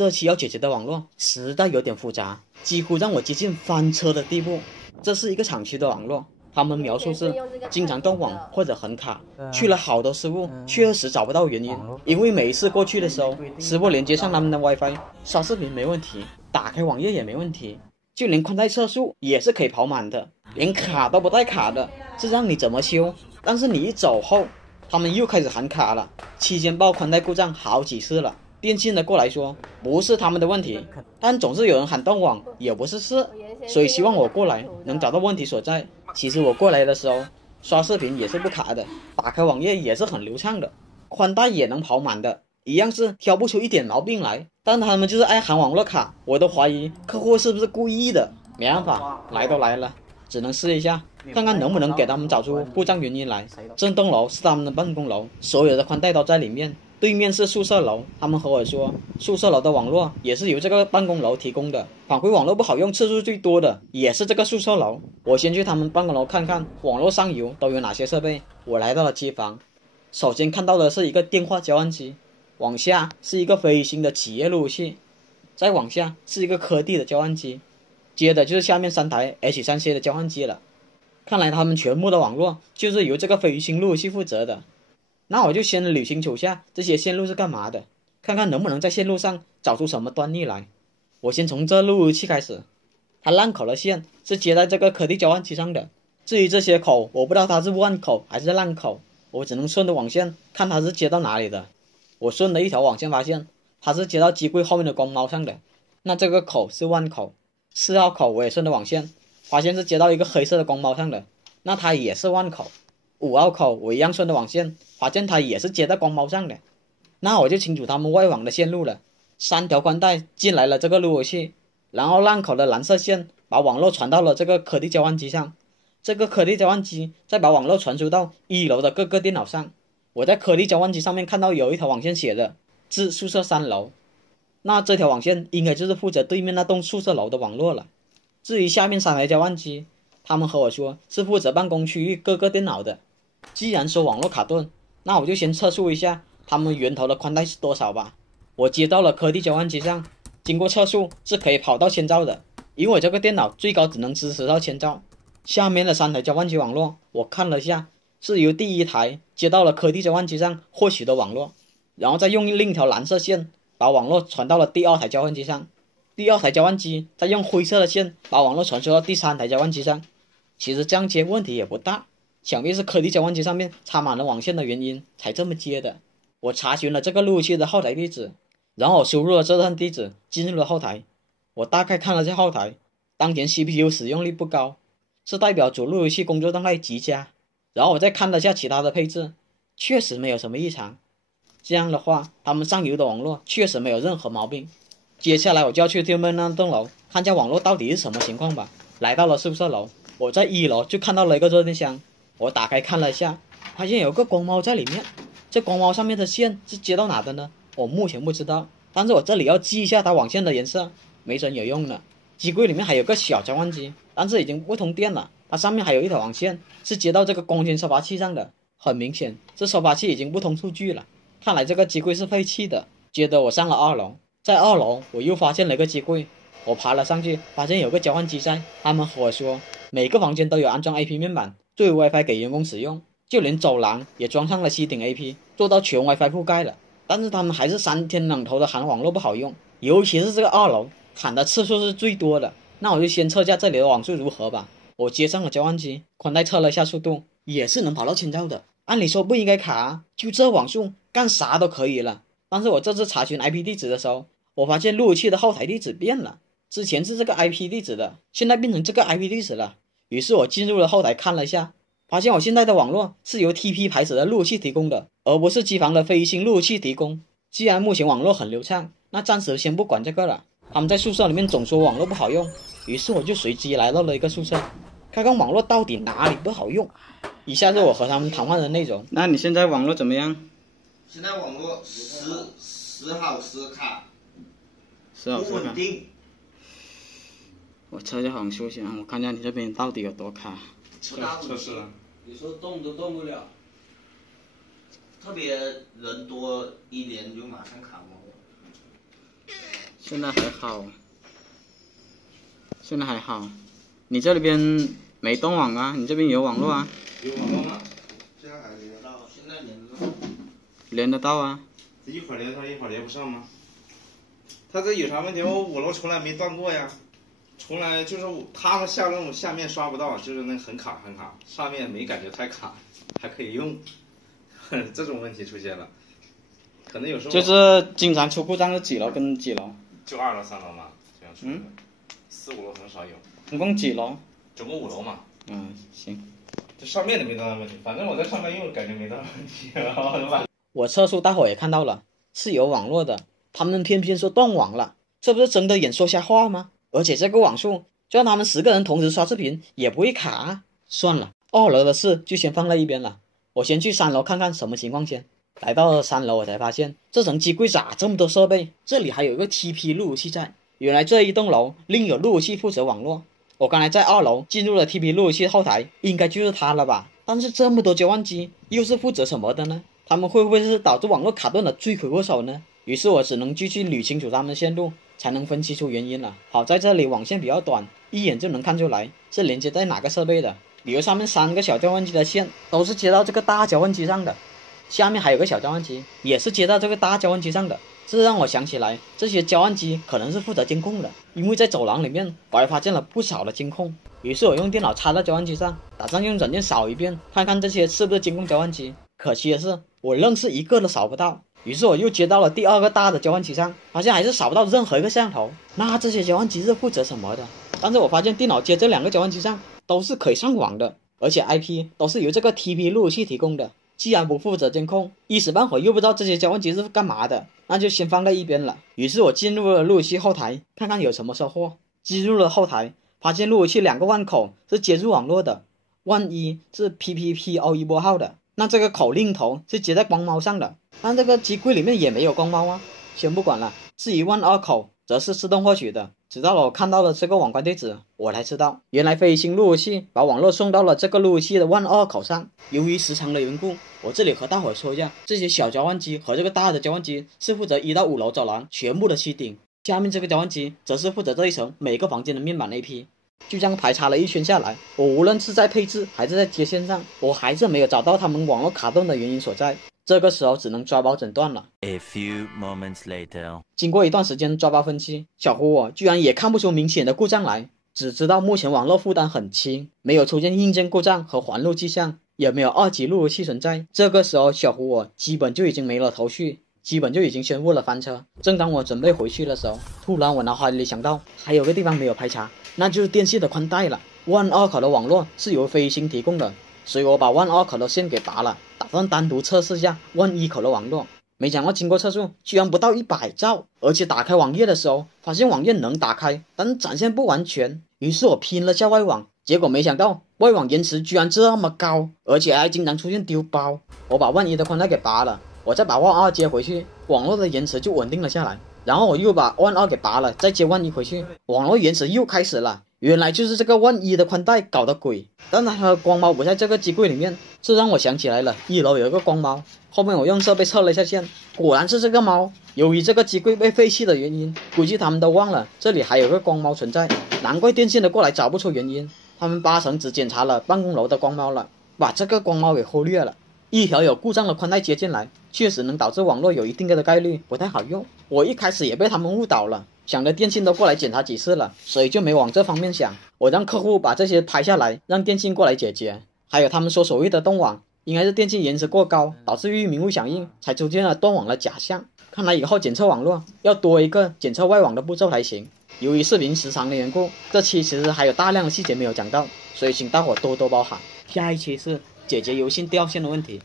这期要解决的网络实在有点复杂，几乎让我接近翻车的地步。这是一个厂区的网络，他们描述是经常断网或者很卡，去了好多师傅，确实找不到原因。因为每一次过去的时候，师傅连接上他们的 WiFi， 刷视频没问题，打开网页也没问题，就连宽带测速也是可以跑满的，连卡都不带卡的，这让你怎么修？但是你一走后，他们又开始喊卡了，期间报宽带故障好几次了。电信的过来说不是他们的问题，但总是有人喊断网也不是事，所以希望我过来能找到问题所在。其实我过来的时候刷视频也是不卡的，打开网页也是很流畅的，宽带也能跑满的，一样是挑不出一点毛病来。但他们就是爱喊网络卡，我都怀疑客户是不是故意的。没办法，来都来了，只能试一下，看看能不能给他们找出故障原因来。这栋楼是他们的办公楼，所有的宽带都在里面，对面是宿舍楼，他们和我说宿舍楼的网络也是由这个办公楼提供的，反馈网络不好用次数最多的也是这个宿舍楼。我先去他们办公楼看看网络上游都有哪些设备。我来到了机房，首先看到的是一个电话交换机，往下是一个飞星的企业路由器，再往下是一个科技的交换机，接着就是下面3台 H3C 的交换机了。看来他们全部的网络就是由这个飞星路由器负责的。那我就先捋清楚下这些线路是干嘛的，看看能不能在线路上找出什么端倪来。我先从这路由器开始，它烂口的线是接在这个科技交换机上的，至于这些口我不知道它是万口还是烂口，我只能顺着网线看它是接到哪里的。我顺了一条网线发现它是接到机柜后面的光猫上的，那这个口是万口。4号口我也顺着网线发现是接到一个黑色的光猫上的，那它也是万口。5号口我一样顺着网线发现它也是接在光猫上的，那我就清楚他们外网的线路了。3条宽带进来了这个路由器，然后烂口的蓝色线把网络传到了这个科技交换机上，这个科技交换机再把网络传输到1楼的各个电脑上。我在科技交换机上面看到有一条网线写的至宿舍3楼，那这条网线应该就是负责对面那栋宿舍楼的网络了。至于下面3台交换机，他们和我说是负责办公区域各个电脑的。既然说网络卡顿，那我就先测速一下他们源头的宽带是多少吧。我接到了科技交换机上，经过测速是可以跑到1000兆的，因为我这个电脑最高只能支持到1000兆。下面的3台交换机网络我看了下，是由第1台接到了科技交换机上获取的网络，然后再用另一条蓝色线把网络传到了第2台交换机上，第2台交换机再用灰色的线把网络传输到第3台交换机上。其实这样接问题也不大，想必是科技交换机上面插满了网线的原因才这么接的。我查询了这个路由器的后台地址，然后我输入了这段地址进入了后台。我大概看了下后台，当前 CPU 使用率不高，是代表主路由器工作状态极佳。然后我再看了下其他的配置，确实没有什么异常。这样的话他们上游的网络确实没有任何毛病。接下来我就要去对面那栋楼看下网络到底是什么情况吧。来到了宿舍楼，我在1楼就看到了一个热电箱，我打开看了一下，发现有个光猫在里面。这光猫上面的线是接到哪的呢？我目前不知道，但是我这里要记一下它网线的颜色，没准有用呢。机柜里面还有个小交换机，但是已经不通电了，它上面还有一条网线是接到这个光纤收发器上的，很明显这收发器已经不通数据了，看来这个机柜是废弃的。接着我上了2楼，在2楼我又发现了一个机柜，我爬了上去发现有个交换机在。他们和我说每个房间都有安装 AP 面板作为 WiFi 给员工使用，就连走廊也装上了吸顶 AP， 做到全 WiFi 覆盖了。但是他们还是3天2头的喊网络不好用，尤其是这个2楼喊的次数是最多的。那我就先测下这里的网速如何吧。我接上了交换机，宽带测了一下速度，也是能跑到1000兆的。按理说不应该卡啊，就这网速干啥都可以了。但是我这次查询 IP 地址的时候，我发现路由器的后台地址变了，之前是这个 IP 地址的，现在变成这个 IP 地址了。于是我进入了后台看了一下，发现我现在的网络是由 TP 牌子的路由器提供的，而不是机房的飞星路由器提供。既然目前网络很流畅，那暂时先不管这个了。他们在宿舍里面总说网络不好用，于是我就随机来到了一个宿舍，看看网络到底哪里不好用。以下是我和他们谈话的内容。那你现在网络怎么样？现在网络时好时卡，不时好时卡。稳定。我测一下网速先，我看一下你这边到底有多卡。测试了。有时候动都动不了，特别人多，1连就马上卡网络。现在还好，现在还好。你这里边没断网啊？你这边有网络啊？有网络吗？现在还连得到，现在连得到。连得到啊。一会儿连上，一会儿连不上吗？他这有啥问题？我5楼从来没断过呀，从来就是他们下面刷不到，就是那很卡很卡，上面没感觉太卡，还可以用，这种问题出现了，可能有时候就是经常出故障是几楼跟几楼？就2楼3楼嘛，这样出的，4、5楼很少有。总共几楼？总共5楼嘛。行。这上面的没多大问题，反正我在上面用感觉没多大问题。我测速，大伙也看到了，是有网络的，他们偏偏说断网了，这不是睁着眼说瞎话吗？而且这个网速，就让他们10个人同时刷视频也不会卡啊。算了，2楼的事就先放在一边了，我先去3楼看看什么情况先。来到了3楼，我才发现这层机柜咋这么多设备？这里还有一个 TP 路由器在，原来这一栋楼另有路由器负责网络。我刚才在2楼进入了 TP 路由器后台，应该就是它了吧？但是这么多交换机又是负责什么的呢？他们会不会是导致网络卡顿的罪魁祸首呢？于是我只能继续捋清楚他们的线路，才能分析出原因了。好在这里网线比较短，一眼就能看出来是连接在哪个设备的。比如上面3个小交换机的线都是接到这个大交换机上的，下面还有个小交换机也是接到这个大交换机上的。这让我想起来，这些交换机可能是负责监控的，因为在走廊里面我还发现了不少的监控。于是我用电脑插到交换机上，打算用软件扫一遍，看看这些是不是监控交换机。可惜的是，我愣是一个都扫不到。于是我又接到了第2个大的交换机上，发现还是扫不到任何一个摄像头。那这些交换机是负责什么的？但是我发现电脑接这2个交换机上都是可以上网的，而且 IP 都是由这个 TP 路由器提供的。既然不负责监控，一时半会又不知道这些交换机是干嘛的，那就先放在一边了。于是我进入了路由器后台，看看有什么收获。进入了后台，发现路由器2个万口是接入网络的，万一是 PPPoE 拨号的，那这个口另一头是接在光猫上的，但这个机柜里面也没有光猫啊。先不管了，至于万2口则是自动获取的。直到我看到了这个网关地址，我才知道原来飞星路由器把网络送到了这个路由器的万2口上。由于时长的缘故，我这里和大伙说一下，这些小交换机和这个大的交换机是负责1到5楼走廊全部的吸顶，下面这个交换机则是负责这一层每个房间的面板 AP。就这样排查了一圈下来，我无论是在配置还是在接线上，我还是没有找到他们网络卡顿的原因所在。这个时候只能抓包诊断了。A few moments later， 经过一段时间抓包分析，小胡我居然也看不出明显的故障来，只知道目前网络负担很轻，没有出现硬件故障和环路迹象，也没有2级路由器存在。这个时候小胡我基本就已经没了头绪，基本就已经宣布了翻车。正当我准备回去的时候，突然我脑海里想到还有个地方没有排查，那就是电信的宽带了。万2口的网络是由飞星提供的，所以我把万2口的线给拔了，打算单独测试一下万1口的网络。没想到经过测速居然不到100兆，而且打开网页的时候发现网页能打开，但展现不完全。于是我拼了下外网，结果没想到外网延迟居然这么高，而且还经常出现丢包。我把万1的宽带给拔了，我再把万2接回去，网络的延迟就稳定了下来。然后我又把万2给拔了，再接万1回去，网络延迟又开始了。原来就是这个万1的宽带搞的鬼。但它的光猫不在这个机柜里面，这让我想起来了，1楼有一个光猫。后面我用设备测了一下线，果然是这个猫。由于这个机柜被废弃的原因，估计他们都忘了这里还有个光猫存在，难怪电信的过来找不出原因，他们8成只检查了办公楼的光猫了，把这个光猫给忽略了。一条有故障的宽带接进来，确实能导致网络有一定的概率不太好用。我一开始也被他们误导了，想着电信都过来检查几次了，所以就没往这方面想。我让客户把这些拍下来，让电信过来解决。还有他们说所谓的断网，应该是电信延迟过高，导致域名未响应，才出现了断网的假象。看来以后检测网络要多一个检测外网的步骤才行。由于视频时长的缘故，这期其实还有大量的细节没有讲到，所以请大伙多多包涵。下一期是解决邮信掉线的问题。